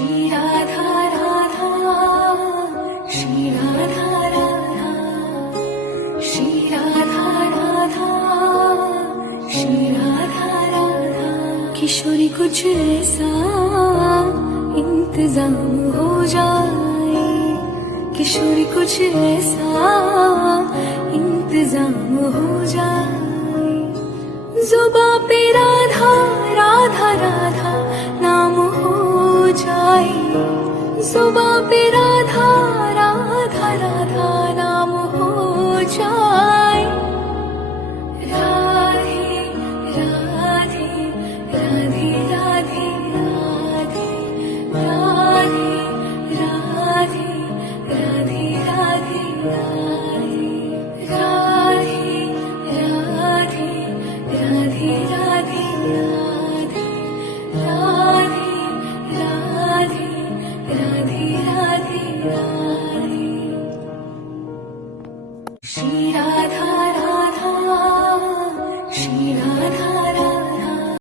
श्री राधा राधा श्री राधा राधा श्री राधा राधा श्री राधा राधा किशोरी कुछ ऐसा इंतजाम हो जाए किशोरी कुछ ऐसा इंतजाम हो जाए जुबां पे राधा राधा राधा नाम हो जाए जुबां पे राधा राधा राधा नाम हो जाए राधे राधे राधे राधे राधे राधे राधे राधे राधे राधे राधे राधे राधे राधे राधे राधे राधे राधे राधे श्री राधा